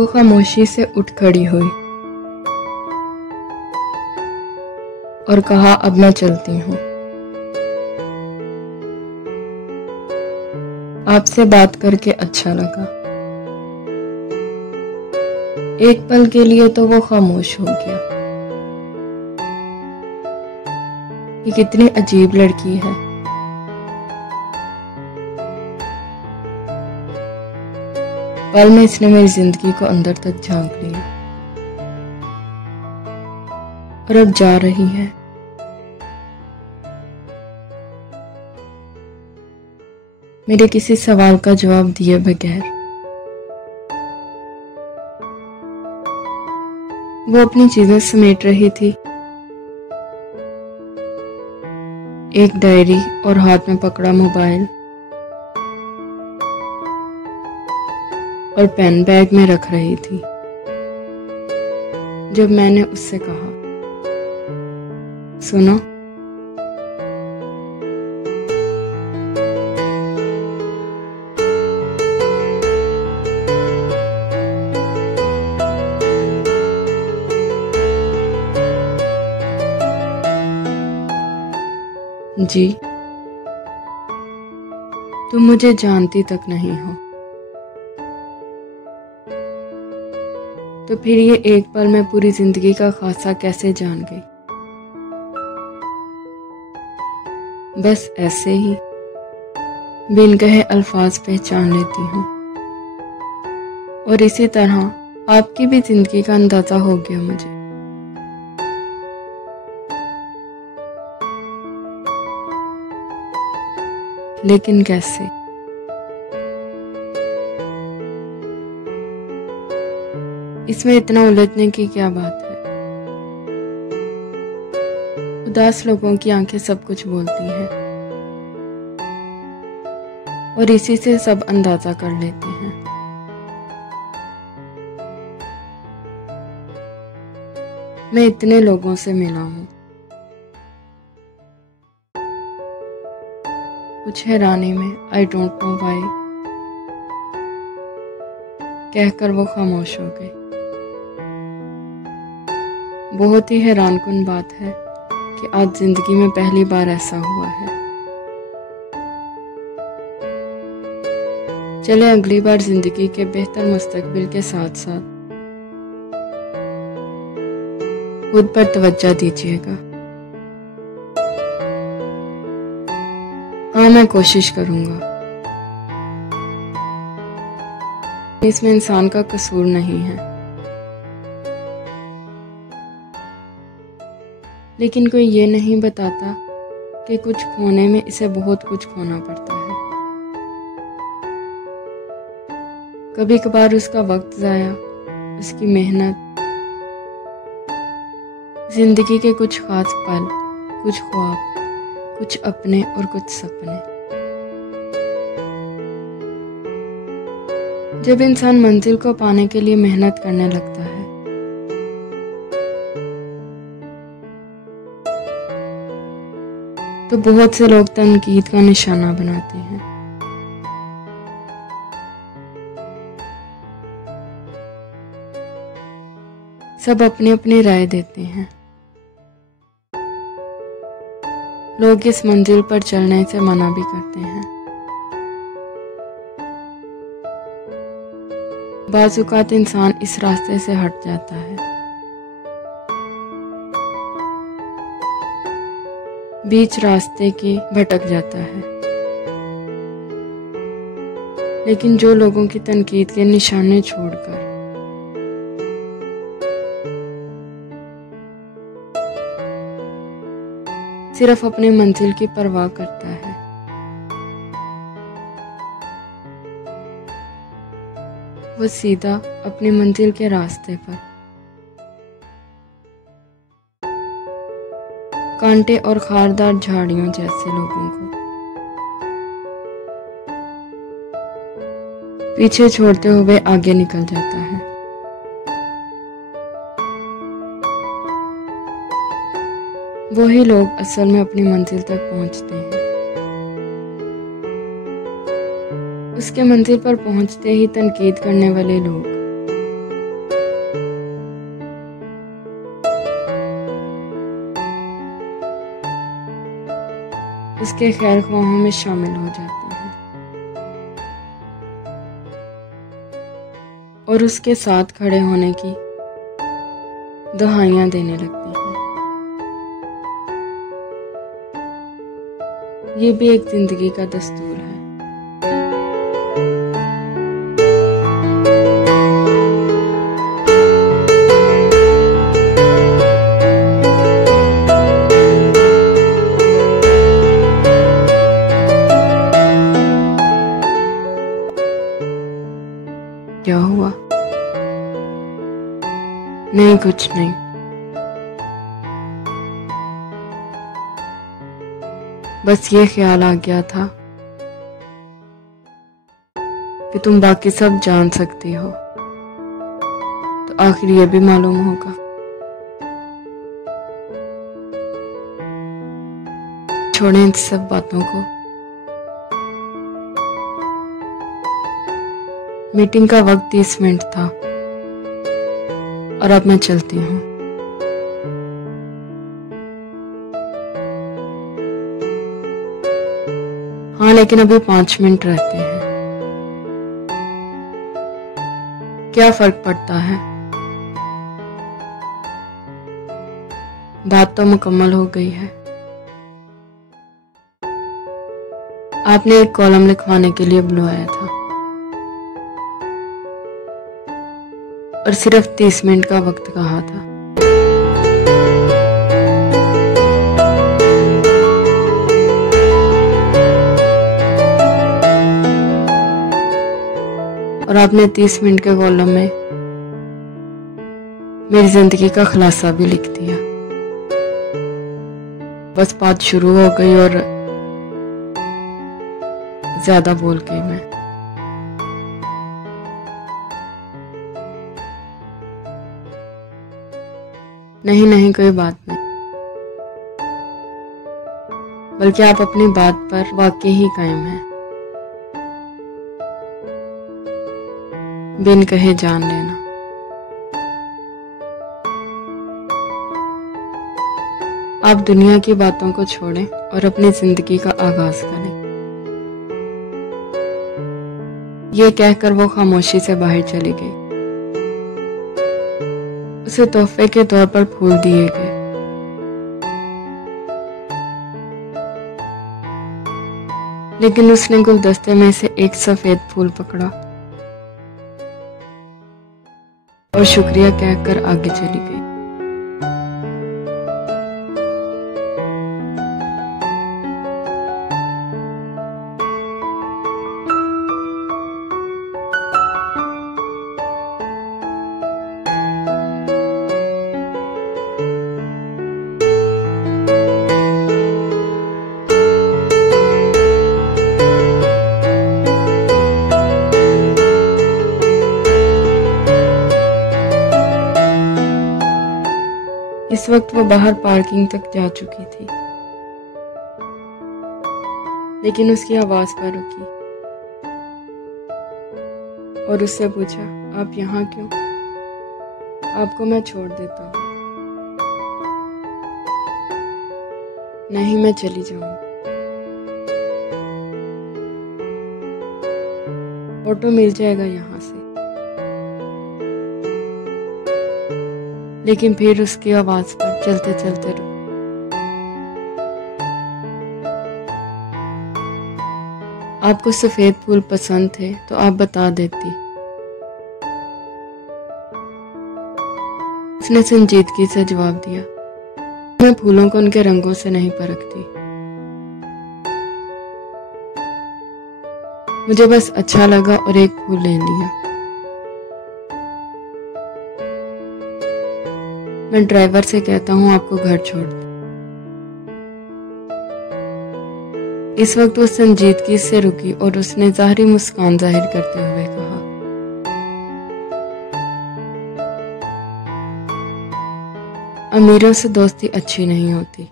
वो खामोशी से उठ खड़ी हुई और कहा, अब मैं चलती हूँ। आपसे बात करके अच्छा लगा। एक पल के लिए तो वो खामोश हो गया। ये कितनी अजीब लड़की है। पल में इसने मेरी जिंदगी को अंदर तक झांक लिया और अब जा रही है। मेरे किसी सवाल का जवाब दिए बगैर वो अपनी चीजें समेट रही थी। एक डायरी और हाथ में पकड़ा मोबाइल और पेन बैग में रख रही थी जब मैंने उससे कहा, सुनो। जी, तुम मुझे जानती तक नहीं हो, तो फिर ये एक पल में पूरी जिंदगी का खासा कैसे जान गई? बस ऐसे ही बिन कहे अल्फाज पहचान लेती हूँ, और इसी तरह आपकी भी जिंदगी का अंदाजा हो गया मुझे। लेकिन कैसे? इसमें इतना उलझने की क्या बात है? उदास लोगों की आंखें सब कुछ बोलती हैं और इसी से सब अंदाजा कर लेते हैं। मैं इतने लोगों से मिला हूं, कुछ हैरानी में आई डोंट नो व्हाई कहकर वो खामोश हो गई। बहुत ही हैरानकुन बात है कि आज जिंदगी में पहली बार ऐसा हुआ है। चले अगली बार जिंदगी के बेहतर मुस्तकबिल के साथ साथ खुद पर तवज्जो दीजिएगा। हाँ, मैं कोशिश करूंगा। इसमें इंसान का कसूर नहीं है, लेकिन कोई ये नहीं बताता कि कुछ खोने में इसे बहुत कुछ खोना पड़ता है। कभी कभार उसका वक्त जाया, उसकी मेहनत, जिंदगी के कुछ खास पल, कुछ ख्वाब, कुछ अपने और कुछ सपने। जब इंसान मंजिल को पाने के लिए मेहनत करने लगता है तो बहुत से लोग तनकीद का निशाना बनाते हैं। सब अपनी अपनी राय देते हैं। लोग इस मंजिल पर चलने से मना भी करते हैं। बाज़-औक़ात इंसान इस रास्ते से हट जाता है, बीच रास्ते के भटक जाता है। लेकिन जो लोगों की तनकीद के निशाने छोड़कर सिर्फ अपने मंजिल की परवाह करता है, वो सीधा अपनी मंजिल के रास्ते पर कांटे और खारदार झाड़ियों जैसे लोगों को पीछे छोड़ते हुए आगे निकल जाता है। वही लोग असल में अपनी मंजिल तक पहुंचते हैं। उसके मंजिल पर पहुंचते ही तनकीद करने वाले लोग उसके खैर ख्वाहों में शामिल हो जाती हैं और उसके साथ खड़े होने की दुहाइयां देने लगती हैं। ये भी एक जिंदगी का दस्तूर है। क्या हुआ? नहीं, कुछ नहीं। बस ये ख्याल आ गया था कि तुम बाकी सब जान सकती हो, तो आखिर ये भी मालूम होगा। छोड़ें इन सब बातों को। मीटिंग का वक्त 30 मिनट था और अब मैं चलती हूँ। हाँ, लेकिन अभी 5 मिनट रहते हैं। क्या फर्क पड़ता है? बात तो मुकम्मल हो गई है। आपने एक कॉलम लिखवाने के लिए बुलवाया था और सिर्फ 30 मिनट का वक्त कहा था। और आपने 30 मिनट के कॉलम में मेरी जिंदगी का खुलासा भी लिख दिया। बस बात शुरू हो गई और ज्यादा बोल गई मैं। नहीं, कोई बात नहीं। बल्कि आप अपनी बात पर वाकई ही कायम हैं। बिन कहे जान लेना। आप दुनिया की बातों को छोड़ें और अपनी जिंदगी का आगाज करें। ये कहकर वो खामोशी से बाहर चली गई। उसे तोहफे के तौर पर फूल दिए गए। लेकिन उसने गुलदस्ते में से एक सफेद फूल पकड़ा और शुक्रिया कहकर आगे चली गई। इस वक्त वो बाहर पार्किंग तक जा चुकी थी, लेकिन उसकी आवाज पर रुकी और उससे पूछा, आप यहाँ क्यों? आपको मैं छोड़ देता हूँ। नहीं, मैं चली जाऊंगी। ऑटो मिल जाएगा यहाँ से। लेकिन फिर उसकी आवाज पर चलते चलते रुक। आपको सफेद फूल पसंद थे तो आप बता देती। उसने संजीदगी से जवाब दिया, मैं फूलों को उनके रंगों से नहीं परखती। मुझे बस अच्छा लगा और एक फूल ले लिया। मैं ड्राइवर से कहता हूँ आपको घर छोड़ दो। इस वक्त वो संजीदगी से रुकी और उसने ज़ाहरी मुस्कान जाहिर करते हुए कहा, अमीरों से दोस्ती अच्छी नहीं होती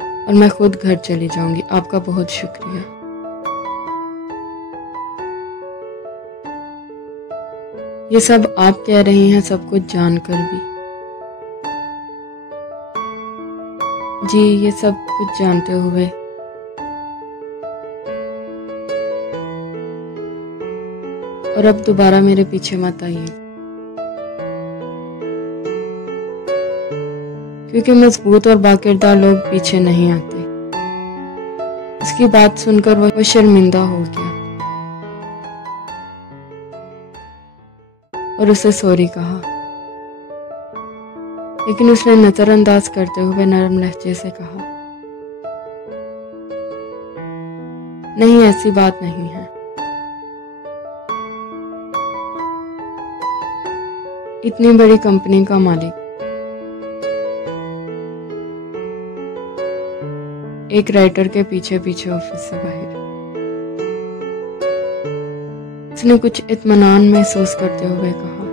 और मैं खुद घर चली जाऊंगी। आपका बहुत शुक्रिया। ये सब आप कह रही हैं सब कुछ जानकर भी? जी, ये सब कुछ जानते हुए और अब दोबारा मेरे पीछे मत आइए, क्योंकि मजबूत और बाकिरदार लोग पीछे नहीं आते। उसकी बात सुनकर वो शर्मिंदा हो गया और उसे सॉरी कहा, लेकिन उसने नजरअंदाज करते हुए नरम लहजे से कहा, नहीं, ऐसी बात नहीं है। इतनी बड़ी कंपनी का मालिक एक राइटर के पीछे पीछे ऑफिस से बाहर। उसने कुछ इत्मीनान महसूस करते हुए कहा,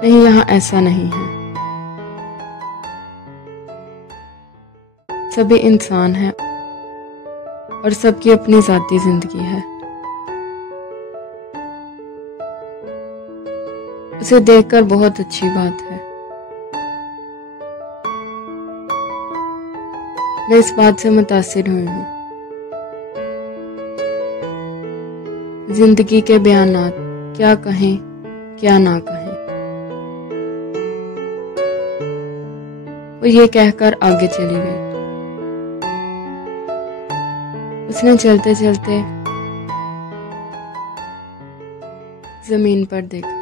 नहीं, यहाँ ऐसा नहीं है। सभी इंसान हैं और सबकी अपनी जाती जिंदगी है। उसे देखकर बहुत अच्छी बात है। मैं इस बात से मुतासिर हुई हूँ। जिंदगी के बयानात क्या कहें क्या ना कहें। वो ये कहकर आगे चली गई। उसने चलते चलते जमीन पर देखा,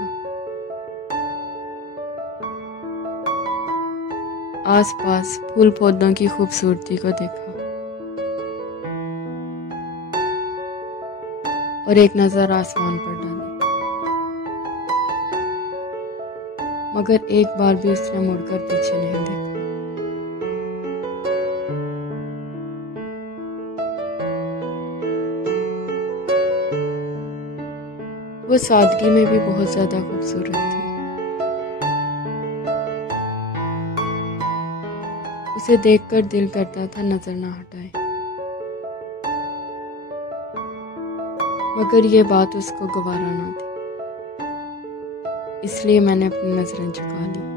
आसपास फूल पौधों की खूबसूरती को देखा और एक नजर आसमान पर डाली, मगर एक बार भी उसने मुड़कर पीछे नहीं देखा। वो सादगी में भी बहुत ज्यादा खूबसूरत थी। उसे देखकर दिल करता था नजर ना हटाए, मगर ये बात उसको गवारा ना थी, इसलिए मैंने अपनी नजरें झुका ली।